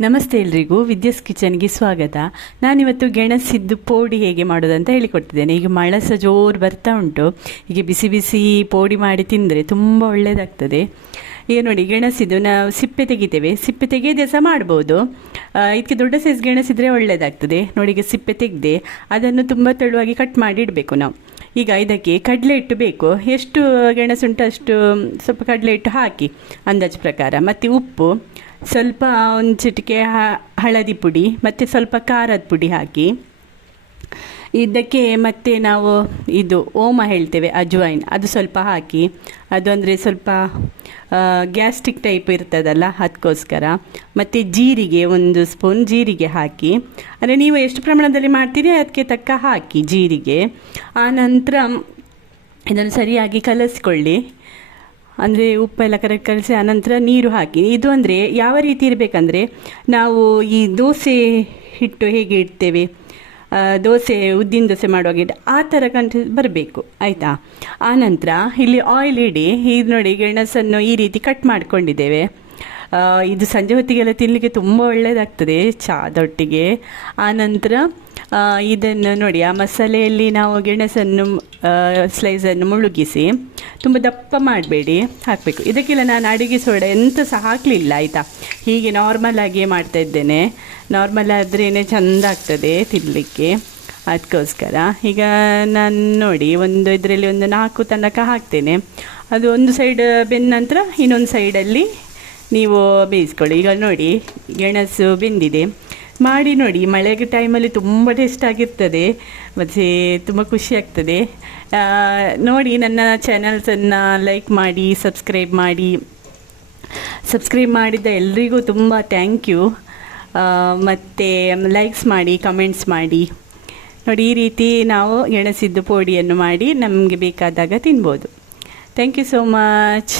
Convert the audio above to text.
ನಮಸ್ತೆ ಎಲ್ರಿಗೂ ವಿದ್ಯಾಸ್ ಕಿಚನ್ಗೆ ಸ್ವಾಗತ. ನಾನಿವತ್ತು ಗೆಣಸಿದ್ದು ಪೋಡಿ ಹೇಗೆ ಮಾಡೋದಂತ ಹೇಳಿಕೊಡ್ತಿದ್ದೇನೆ. ಈಗ ಮಳೆ ಸಹ ಜೋರು ಬರ್ತಾ ಉಂಟು. ಹೀಗೆ ಬಿಸಿ ಬಿಸಿ ಪೋಡಿ ಮಾಡಿ ತಿಂದರೆ ತುಂಬ ಒಳ್ಳೆಯದಾಗ್ತದೆ. ಈಗ ನೋಡಿ, ಗೆಣಸಿದ್ದು ನಾವು ಸಿಪ್ಪೆ ತೆಗಿತೇವೆ. ಸಿಪ್ಪೆ ತೆಗೆಯದೆ ಸಹ ಮಾಡ್ಬೋದು. ಇದಕ್ಕೆ ದೊಡ್ಡ ಸೈಜ್ ಗೆಣಸಿದ್ರೆ ಒಳ್ಳೆಯದಾಗ್ತದೆ. ನೋಡಿ, ಈಗ ಸಿಪ್ಪೆ ತೆಗೆದೆ ಅದನ್ನು ತುಂಬ ತೆಳುವಾಗಿ ಕಟ್ ಮಾಡಿ ಇಡಬೇಕು ನಾವು. ಈಗ ಇದಕ್ಕೆ ಕಡಲೆ ಹಿಟ್ಟು ಬೇಕು. ಎಷ್ಟು ಗೆಣಸುಂಟು ಅಷ್ಟು ಸ್ವಲ್ಪ ಕಡಲೆ ಹಿಟ್ಟು ಹಾಕಿ ಅಂದಾಜು ಪ್ರಕಾರ. ಮತ್ತು ಉಪ್ಪು ಸ್ವಲ್ಪ, ಒಂದು ಚಿಟಿಕೆ ಹಳದಿ ಪುಡಿ ಮತ್ತು ಸ್ವಲ್ಪ ಖಾರದ ಪುಡಿ ಹಾಕಿ ಇದಕ್ಕೆ ಮತ್ತೆ ನಾವು ಇದು ಓಮ ಹೇಳ್ತೇವೆ, ಅಜ್ವೈನ್, ಅದು ಸ್ವಲ್ಪ ಹಾಕಿ. ಅದು ಅಂದರೆ ಸ್ವಲ್ಪ ಗ್ಯಾಸ್ಟ್ರಿಕ್ ಟೈಪ್ ಇರ್ತದಲ್ಲ, ಅದಕ್ಕೋಸ್ಕರ. ಮತ್ತು ಜೀರಿಗೆ, 1 ಸ್ಪೂನ್ ಜೀರಿಗೆ ಹಾಕಿ. ಅಂದರೆ ನೀವು ಎಷ್ಟು ಪ್ರಮಾಣದಲ್ಲಿ ಮಾಡ್ತೀರಿ ಅದಕ್ಕೆ ತಕ್ಕ ಹಾಕಿ ಜೀರಿಗೆ. ಆನಂತರ ಇದನ್ನು ಸರಿಯಾಗಿ ಕಲಸಿಕೊಳ್ಳಿ. ಅಂದರೆ ಉಪ್ಪೆಲ್ಲ ಕರೆಕ್ಟ್ ಕಲಸಿ ಆನಂತರ ನೀರು ಹಾಕಿ. ಇದು ಅಂದರೆ ಯಾವ ರೀತಿ ಇರಬೇಕಂದ್ರೆ, ನಾವು ಈ ದೋಸೆ ಹಿಟ್ಟು ಹೇಗೆ ಇಡ್ತೇವೆ, ದೋಸೆ ಉದ್ದಿನ ದೋಸೆ ಮಾಡುವಾಗ ಆ ಥರ ಬರಬೇಕು, ಆಯಿತಾ. ಆನಂತರ ಇಲ್ಲಿ ಆಯಿಲ್ ಇಡಿ. ಇದು ನೋಡಿ, ಗೆಣಸನ್ನು ಈ ರೀತಿ ಕಟ್ ಮಾಡ್ಕೊಂಡಿದ್ದೇವೆ. ಇದು ಸಂಜೆ ಹೊತ್ತಿಗೆಲ್ಲ ತಿನ್ನಲಿಕ್ಕೆ ತುಂಬ ಒಳ್ಳೆಯದಾಗ್ತದೆ ಚಹಾದೊಟ್ಟಿಗೆ. ಆನಂತರ ಇದನ್ನು ನೋಡಿ, ಆ ಮಸಾಲೆಯಲ್ಲಿ ನಾವು ಗೆಣಸನ್ನು ಸ್ಲೈಸನ್ನು ಮುಳುಗಿಸಿ, ತುಂಬ ದಪ್ಪ ಮಾಡಬೇಡಿ, ಹಾಕಬೇಕು. ಇದಕ್ಕೆಲ್ಲ ನಾನು ಅಡುಗೆ ಸೋಡಾ ಎಂತ ಸಹ ಹಾಕಲಿಲ್ಲ, ಆಯಿತಾ. ಹೀಗೆ ನಾರ್ಮಲಾಗಿಯೇ ಮಾಡ್ತಾಯಿದ್ದೇನೆ. ನಾರ್ಮಲ್ ಆದ್ರೇ ಚೆಂದ ಆಗ್ತದೆ ತಿನ್ನಲಿಕ್ಕೆ, ಅದಕ್ಕೋಸ್ಕರ. ಈಗ ನಾನು ನೋಡಿ, ಇದರಲ್ಲಿ 4 ತನಕ ಹಾಕ್ತೇನೆ. ಅದು ಒಂದು ಸೈಡ್ ಬೆಂದ ನಂತರ ಇನ್ನೊಂದು ಸೈಡಲ್ಲಿ ನೀವು ಬೇಯಿಸ್ಕೊಳ್ಳಿ. ಈಗ ನೋಡಿ, ಗೆಣಸು ಬೆಂದಿದೆ. ಮಾಡಿ ನೋಡಿ, ಮಳೆಗೆ ಟೈಮಲ್ಲಿ ತುಂಬ ಟೇಸ್ಟ್ ಆಗಿರ್ತದೆ ಮತ್ತು ತುಂಬ ಖುಷಿ ಆಗ್ತದೆ. ನೋಡಿ, ನನ್ನ ಚಾನಲ್ಸನ್ನು ಲೈಕ್ ಮಾಡಿ, ಸಬ್ಸ್ಕ್ರೈಬ್ ಮಾಡಿ. ಸಬ್ಸ್ಕ್ರೈಬ್ ಮಾಡಿದ್ದ ಎಲ್ರಿಗೂ ತುಂಬ ಥ್ಯಾಂಕ್ ಯು. ಮತ್ತು ಲೈಕ್ಸ್ ಮಾಡಿ, ಕಮೆಂಟ್ಸ್ ಮಾಡಿ. ನೋಡಿ, ಈ ರೀತಿ ನಾವು ಗೆಣಸಿದ್ದು ಪೋಡಿಯನ್ನು ಮಾಡಿ ನಮಗೆ ಬೇಕಾದಾಗ ತಿನ್ಬೋದು. Thank you so much.